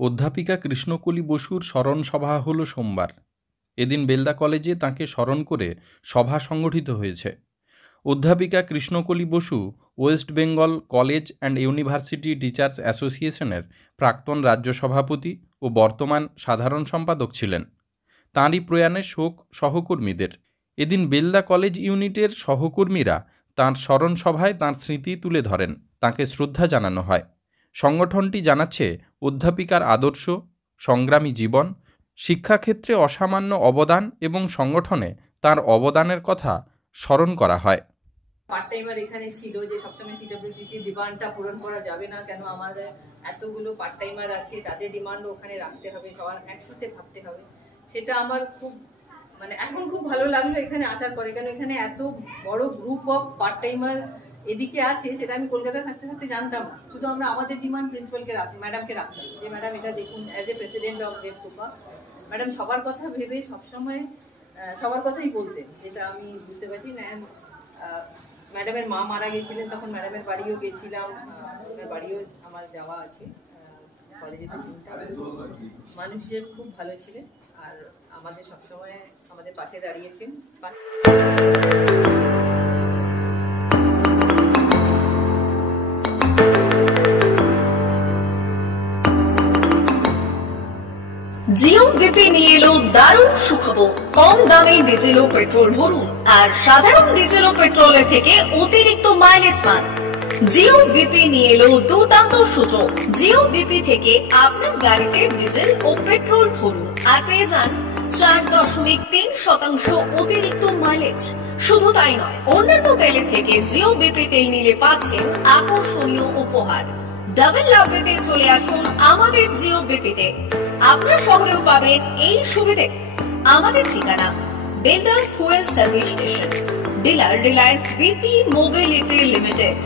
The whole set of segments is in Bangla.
অধ্যাপিকা কৃষ্ণকলি বসুর স্মরণ সভা হল সোমবার। এদিন বেলদা কলেজে তাঁকে স্মরণ করে সভা সংগঠিত হয়েছে। অধ্যাপিকা Krishnakali Basu West Bengal college and university teachers অ্যাসোসিয়েশনের প্রাক্তন রাজ্য সভাপতি ও বর্তমান সাধারণ সম্পাদক ছিলেন। তাঁরই প্রয়াণে শোক সহকর্মীদের। এদিন বেলদা কলেজ ইউনিটের সহকর্মীরা তাঁর স্মরণ সভায় তাঁর স্মৃতি তুলে ধরেন, তাঁকে শ্রদ্ধা জানানো হয়। সংগঠনটি জানাচ্ছে, অধ্যাপিকার আদর্শ, সংগ্রামী জীবন, শিক্ষাক্ষেত্রে অসামান্য অবদান এবং সংগঠনে তাঁর অবদানের কথা স্মরণ করা হয়। পার্ট টাইমার এখানে ছিল যে সবসময় সিডব্লিউটির ডিমান্ডটা পূরণ করা যাবে না, কেন আমাদের এতগুলো পার্ট টাইমার আছে, তাদের ডিমান্ডও ওখানে রাখতে হবে, সবার একসাথে ভাবতে হবে। সেটা আমার খুব এখন খুব ভালো লাগলো এখানে আসার পরে, কেন এখানে এত বড় গ্রুপ অফ পার্ট টাইমার এদিকে আছে, সেটা আমি কলকাতায় থাকতে থাকতে জানতাম না। শুধু আমরা আমাদের ডিমান্ড প্রিন্সিপালকে ম্যাডামকে রাখতাম যে ম্যাডাম এটা দেখুন, অ্যাজ এ প্রেসিডেন্ট অফ রেপকোপা ম্যাডাম সবার কথা ভেবে সবসময় সবার কথাই বলতেন, যেটা আমি বুঝতে পারছি না। ম্যাডামের মা মারা গেছিলেন, তখন ম্যাডামের বাড়িও গেছিলাম, ওনার বাড়িও আমার যাওয়া আছে, কলেজে তো চিন্তা। মানুষ হিসেবে খুব ভালো ছিলেন আর আমাদের সবসময় আমাদের পাশে দাঁড়িয়েছেন। জিও বিপি নিয়ে এলো দারুণ সুখবর। কম দামে ডিজেল ও পেট্রোল ভরুন আর সাধারণ ডিজেল ও পেট্রোলের থেকে অতিরিক্ত মাইলেজ পান। জিও বিপি নিয়ে এলো দুর্দান্ত সুযোগ। জিও বিপি থেকে আপনার গাড়িতে ডিজেল ও পেট্রোল ভরুন আর পেয়ে যান 4.3% অতিরিক্ত মাইলেজ। শুধু তাই নয়, অন্যান্য তেলের থেকে জিও বিপি তেল নিলে পাচ্ছেন আকর্ষণীয় উপহার। ডাবল লাভ পেতে চলে আসুন আমাদের জিও বিপিতে। আপনার শহরেও পাবেন এই সুবিধে। আমাদের ঠিকানা Belda fuel service station, dealer Reliance BP mobility limited,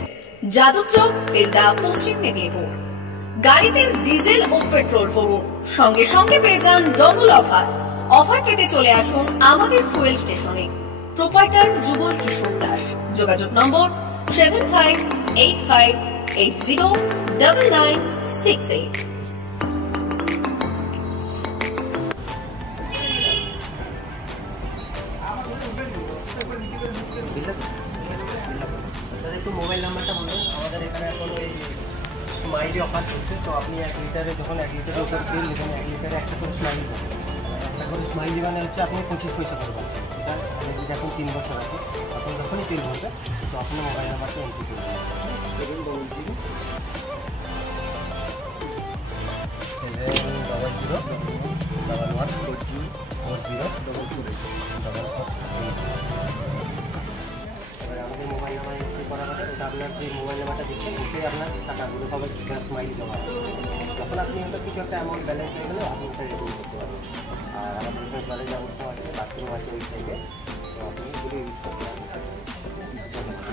Jadabchak, Belda, পশ্চিম মেদিনীপুর। গাড়িতে ডিজেল ও পেট্রোল ভরুন, সঙ্গে সঙ্গে পেয়ে যান ডবল অফার। অফার পেতে চলে আসুন আমাদের ফুয়েল স্টেশনে। প্রোপাইটার যুগল কিশোর দাস। যোগাযোগ নম্বর 7585809968। মোবাইল নাম্বারটা বলুন। আমাদের এখানে এখন ওই স্মাইলি অফার চলছে, তো আপনি 1 লিটারে যখন 1 লিটারের উপর তেল নেবেন, 1 লিটারে একটা করে স্মাইলি পাবেন। একটা করে স্মাইলি মানে হচ্ছে আপনি 25 পয়সা করবেন। এটা আপনি যদি এখন 3 বছর আছে, তখন যখনই তেল ভরবে তো আপনি মোবাইল নাম্বারটা এন্ট্রি করবেন 7004040 আমাদের মোবাইল নাম্বার এন্ট্রি করা হবে। ওটা আপনার যে মোবাইল নাম্বারটা দিচ্ছেন, ওতে আপনার টাকাগুলো সবাই স্মাইলি জমা হবে। যখন আপনি ওটা কিছু একটা অ্যামাউন্ট ব্যালেন্স হয়ে গেলে আপনি ওটা রেডিং করতে পারবেন। আর আমাদের এখানে জলের ব্যবস্থা আছে, বাথরুম আছে ওই সাইডে, তো আপনি এগুলো ইউজ করতে পারবেন।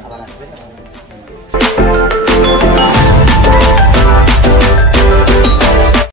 আবার আসবেন।